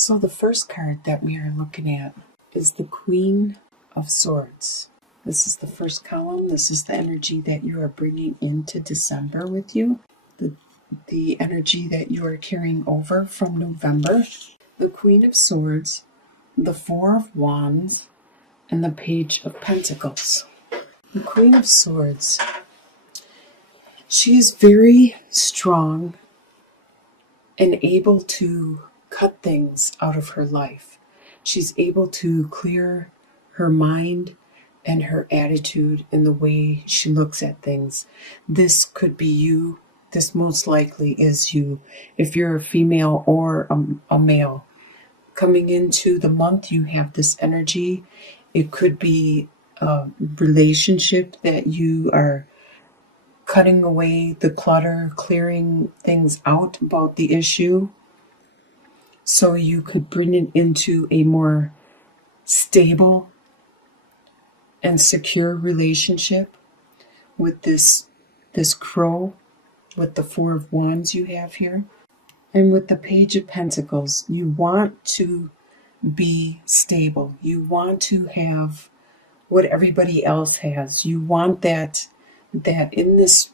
So the first card that we are looking at is the Queen of Swords. This is the first column. This is the energy that you are bringing into December with you. The energy that you are carrying over from November. The Queen of Swords, the Four of Wands, and the Page of Pentacles. The Queen of Swords, she is very strong and able to cut things out of her life. She's able to clear her mind and her attitude and the way she looks at things. This could be you. This most likely is you. If you're a female or a male. Coming into the month, you have this energy. It could be a relationship that you are cutting away the clutter, clearing things out about the issue, so you could bring it into a more stable and secure relationship with this crow, with the Four of Wands you have here. And with the Page of Pentacles, you want to be stable. You want to have what everybody else has. You want that in this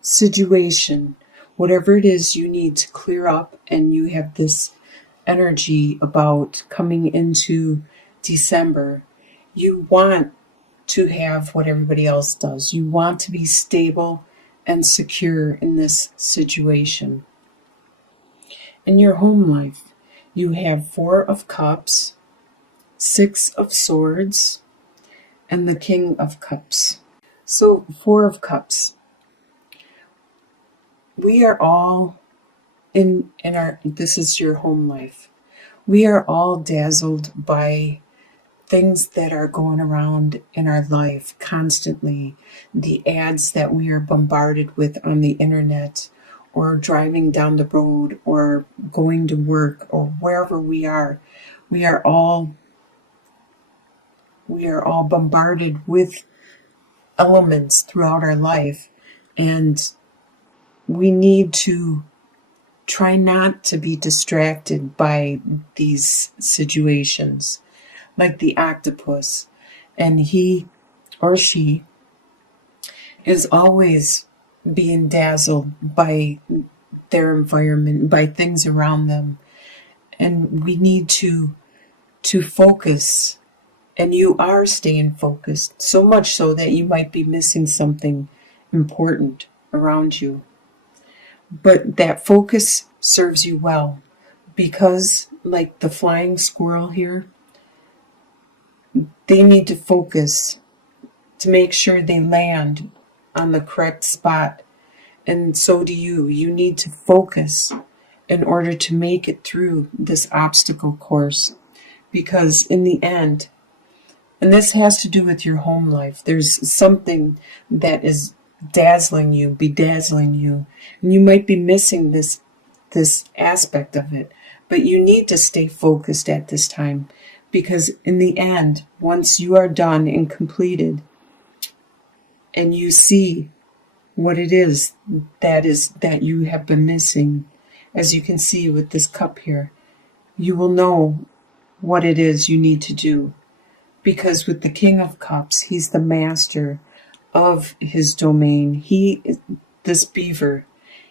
situation, whatever it is you need to clear up, and you have this energy about coming into December, you want to have what everybody else does. You want to be stable and secure in this situation. In your home life, you have Four of Cups, Six of Swords, and the King of Cups. So, Four of Cups. We are all in this is your home life. We are all dazzled by things that are going around in our life constantly. The ads that we are bombarded with on the internet, or driving down the road, or going to work, or wherever we are all bombarded with elements throughout our life, and we need to try not to be distracted by these situations, like the octopus. And he or she is always being dazzled by their environment, by things around them. And we need to focus. And you are staying focused, so much so that you might be missing something important around you. But that focus serves you well, because like the flying squirrel here, they need to focus to make sure they land on the correct spot. And so do you. You need to focus in order to make it through this obstacle course. Because in the end, and this has to do with your home life, there's something that is dazzling you, bedazzling you, and you might be missing this aspect of it. But you need to stay focused at this time, because in the end, once you are done and completed, and you see what it is that you have been missing, as you can see with this cup here, you will know what it is you need to do. Because with the King of Cups, he's the master of his domain. This beaver,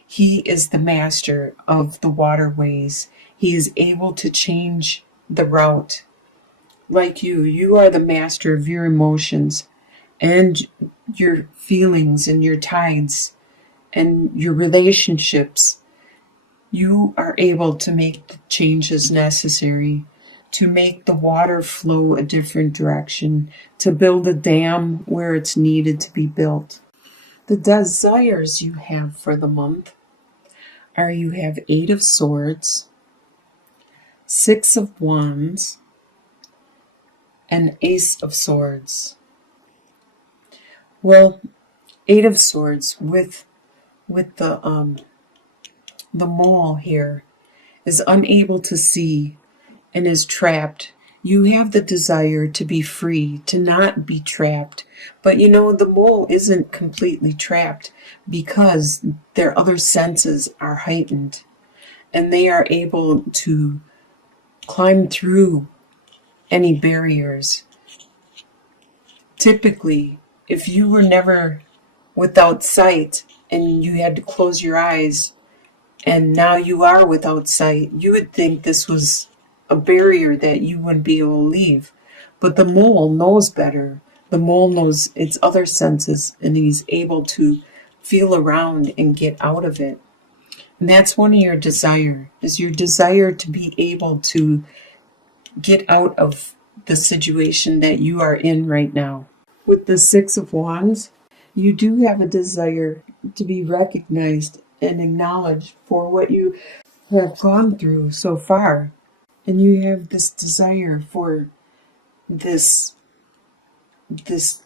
he is the master of the waterways. He is able to change the route. Like you are the master of your emotions and your feelings and your tides and your relationships. You are able to make the changes necessary to make the water flow a different direction, to build a dam where it's needed to be built. The desires you have for the month are, you have Eight of Swords, Six of Wands, and Ace of Swords. Well, Eight of Swords with the mole here is unable to see and is trapped. You have the desire to be free, to not be trapped. But the mole isn't completely trapped, because their other senses are heightened, and they are able to climb through any barriers. Typically, if you were never without sight and you had to close your eyes and now you are without sight, you would think this was a barrier that you wouldn't be able to leave. But the mole knows better. The mole knows its other senses, and he's able to feel around and get out of it. And that's one of your desire, is your desire to be able to get out of the situation that you are in right now. With the Six of Wands, you do have a desire to be recognized and acknowledged for what you have gone through so far. And you have this desire for this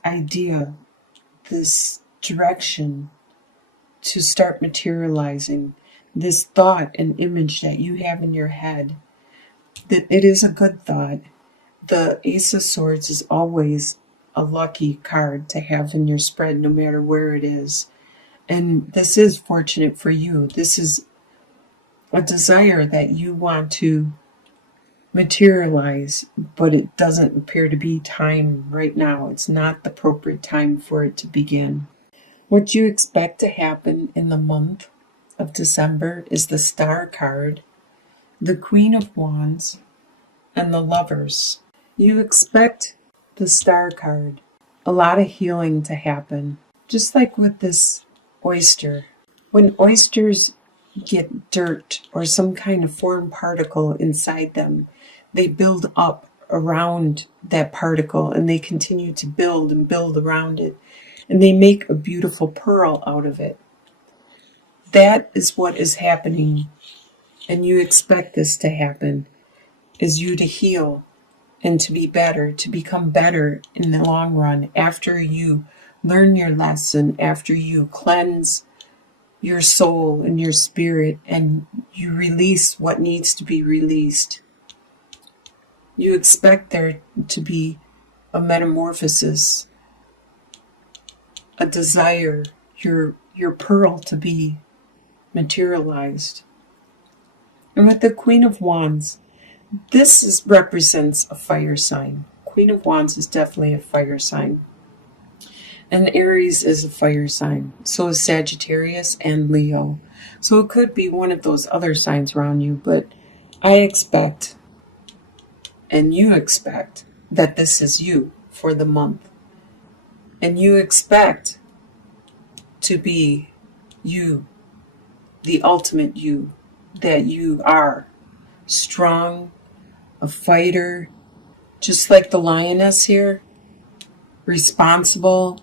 idea, this direction to start materializing, this thought and image that you have in your head, that it is a good thought. The Ace of Swords is always a lucky card to have in your spread, no matter where it is. And this is fortunate for you. This is a desire that you want to materialize, but it doesn't appear to be time right now. It's not the appropriate time for it to begin. What you expect to happen in the month of December is the Star card, the Queen of Wands, and the Lovers. You expect the Star card, a lot of healing to happen, just like with this oyster. When oysters get dirt or some kind of foreign particle inside them, they build up around that particle and they continue to build and build around it, and they make a beautiful pearl out of it. That is what is happening, and you expect this to happen, is you to heal and to be better, to become better in the long run after you learn your lesson, after you cleanse your soul and your spirit and you release what needs to be released. You expect there to be a metamorphosis, a desire, your pearl to be materialized. And with the Queen of Wands, represents a fire sign. Queen of Wands is definitely a fire sign. And Aries is a fire sign. So is Sagittarius and Leo. So it could be one of those other signs around you, but I expect, and you expect, that this is you for the month. And you expect to be you, the ultimate you, that you are strong, a fighter, just like the lioness here, responsible,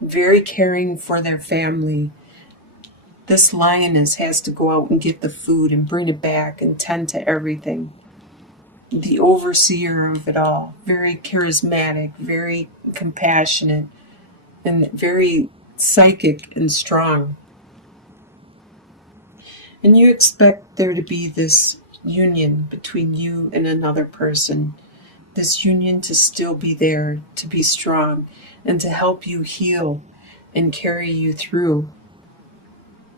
very caring for their family. This lioness has to go out and get the food and bring it back and tend to everything. The overseer of it all, very charismatic, very compassionate, and very psychic and strong. And you expect there to be this union between you and another person, this union to still be there, to be strong, and to help you heal and carry you through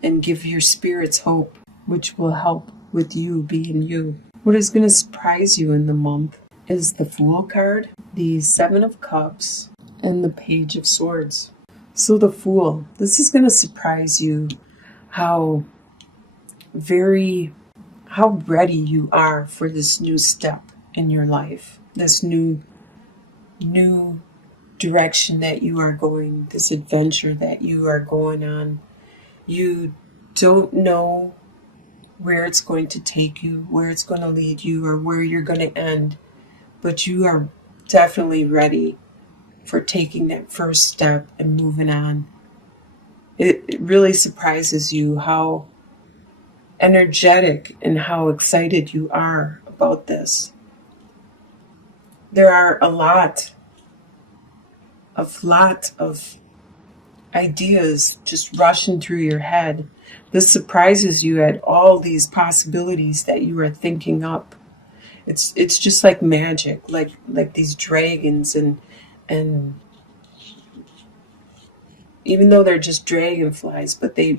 and give your spirits hope, which will help with you being you. What is going to surprise you in the month is the Fool card, the Seven of Cups, and the Page of Swords. So the Fool, this is going to surprise you how ready you are for this new step in your life, this new direction that you are going, this adventure that you are going on. You don't know where it's going to take you, where it's going to lead you, or where you're going to end, but you are definitely ready for taking that first step and moving on. It really surprises you how energetic and how excited you are about this. There are a lot of ideas just rushing through your head. This surprises you at all these possibilities that you are thinking up. It's just like magic, like these dragons, and even though they're just dragonflies, but they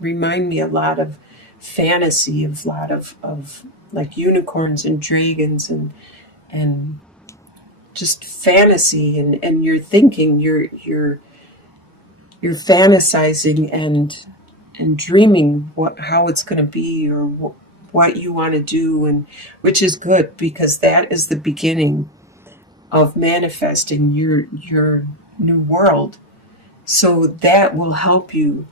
remind me a lot of fantasy, of a lot of like unicorns and dragons and just fantasy, and you're thinking, you're fantasizing and dreaming how it's going to be, or what you want to do, and which is good, because that is the beginning of manifesting your new world. So that will help you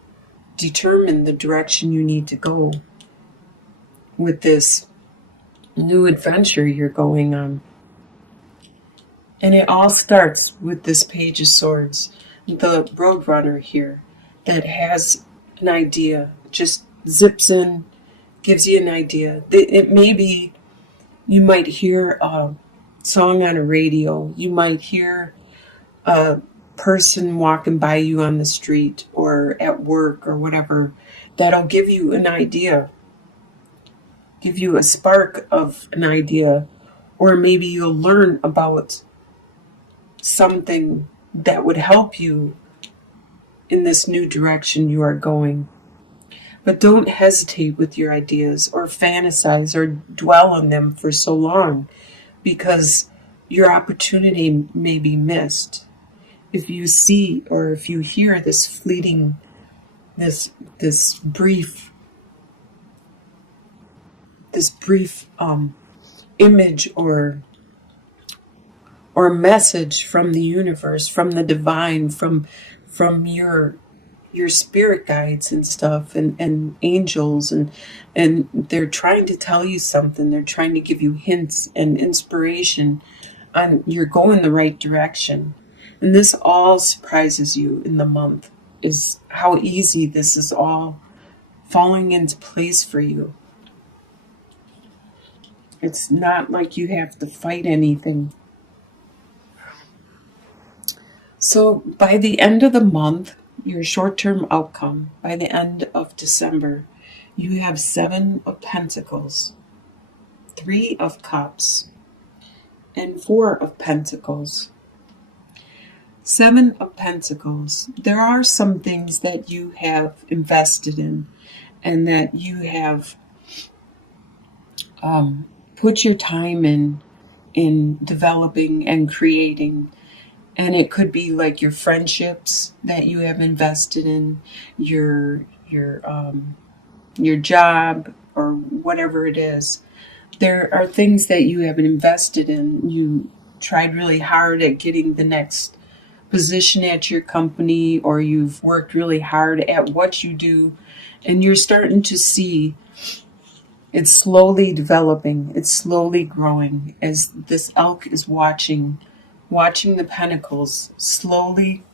determine the direction you need to go with this new adventure you're going on. And it all starts with this Page of Swords, the Roadrunner here, that has an idea, just zips in, gives you an idea. It may be, you might hear a song on a radio, you might hear a person walking by you on the street or at work or whatever, that'll give you an idea, give you a spark of an idea, or maybe you'll learn about something that would help you in this new direction you are going. But don't hesitate with your ideas or fantasize or dwell on them for so long, because your opportunity may be missed. If you see or if you hear this fleeting, this brief image or message from the universe, from the divine, from your spirit guides and stuff, and angels, and they're trying to tell you something, they're trying to give you hints and inspiration on you're going the right direction. And this all surprises you in the month, is how easy this is all falling into place for you. It's not like you have to fight anything. So by the end of the month, your short-term outcome, by the end of December, you have 7 of Pentacles, 3 of Cups, and 4 of Pentacles. 7 of Pentacles. There are some things that you have invested in and that you have put your time in developing and creating. And it could be like your friendships that you have invested in, your job, or whatever it is. There are things that you have invested in. You tried really hard at getting the next position at your company, or you've worked really hard at what you do, and you're starting to see it's slowly developing, it's slowly growing, as this elk is watching the pentacles slowly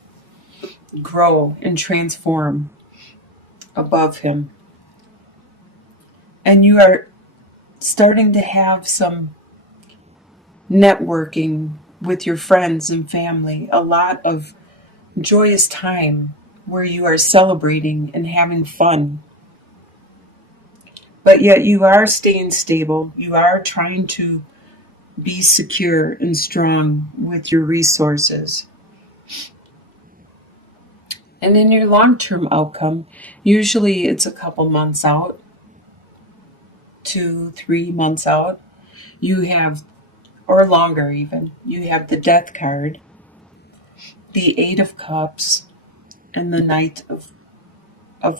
grow and transform above him. And you are starting to have some networking with your friends and family, a lot of joyous time where you are celebrating and having fun. But yet you are staying stable. You are trying to be secure and strong with your resources. And in your long-term outcome, usually it's a couple months out, 2-3 months out, you have, or longer even, you have the Death card, the 8 of Cups, and the Knight of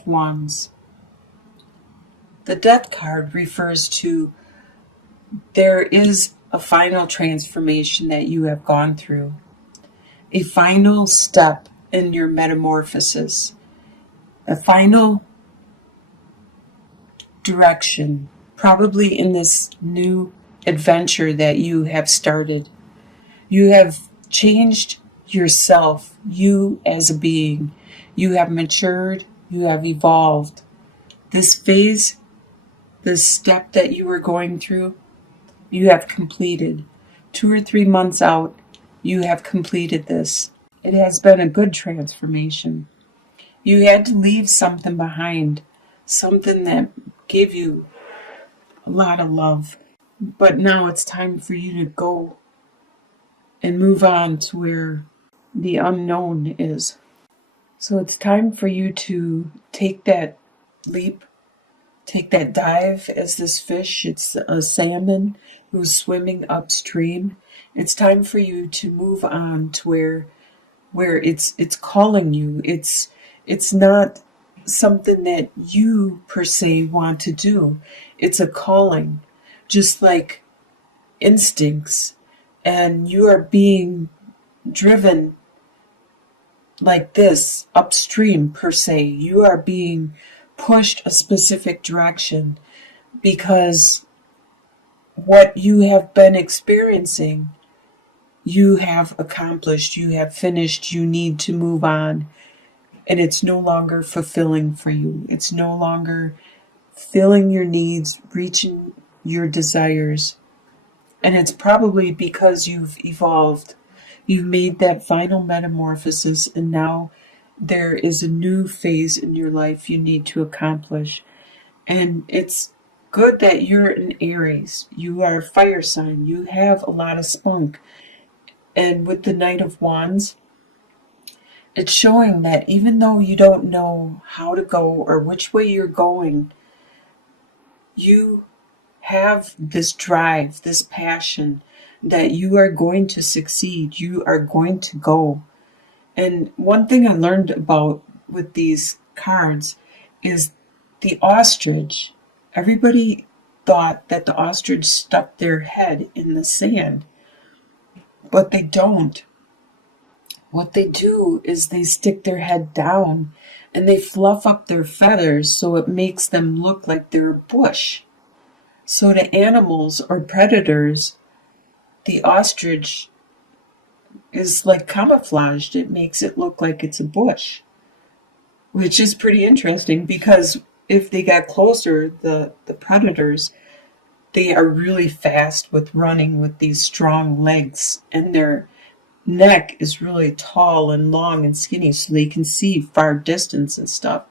Wands. The Death card refers to there is a final transformation that you have gone through, a final step in your metamorphosis, a final direction, probably in this new adventure that you have started. You have changed yourself, you as a being. You have matured, you have evolved. This phase, this step that you were going through, you have completed. 2 or 3 months out, you have completed this. It has been a good transformation. You had to leave something behind, something that gave you a lot of love. But now it's time for you to go and move on to where the unknown is. So it's time for you to take that leap, take that dive as this fish. It's a salmon who's swimming upstream. It's time for you to move on to where it's calling you. It's not something that you per se want to do. It's a calling, just like instincts, and you are being driven like this upstream per se. You are being pushed a specific direction because what you have been experiencing, you have accomplished, you have finished, you need to move on, and it's no longer fulfilling for you. It's no longer filling your needs, reaching your desires. And it's probably because you've evolved. You've made that final metamorphosis, and now there is a new phase in your life you need to accomplish. And it's good that you're an Aries. You are a fire sign. You have a lot of spunk. And with the Knight of Wands, it's showing that even though you don't know how to go or which way you're going, you have this drive, this passion that you are going to succeed. You are going to go. And one thing I learned about with these cards is the ostrich. Everybody thought that the ostrich stuck their head in the sand, but they don't. What they do is they stick their head down and they fluff up their feathers so it makes them look like they're a bush. So to animals or predators, the ostrich is like camouflaged. It makes it look like it's a bush, which is pretty interesting because if they got closer, the predators, they are really fast with running with these strong legs, and their neck is really tall and long and skinny so they can see far distance and stuff.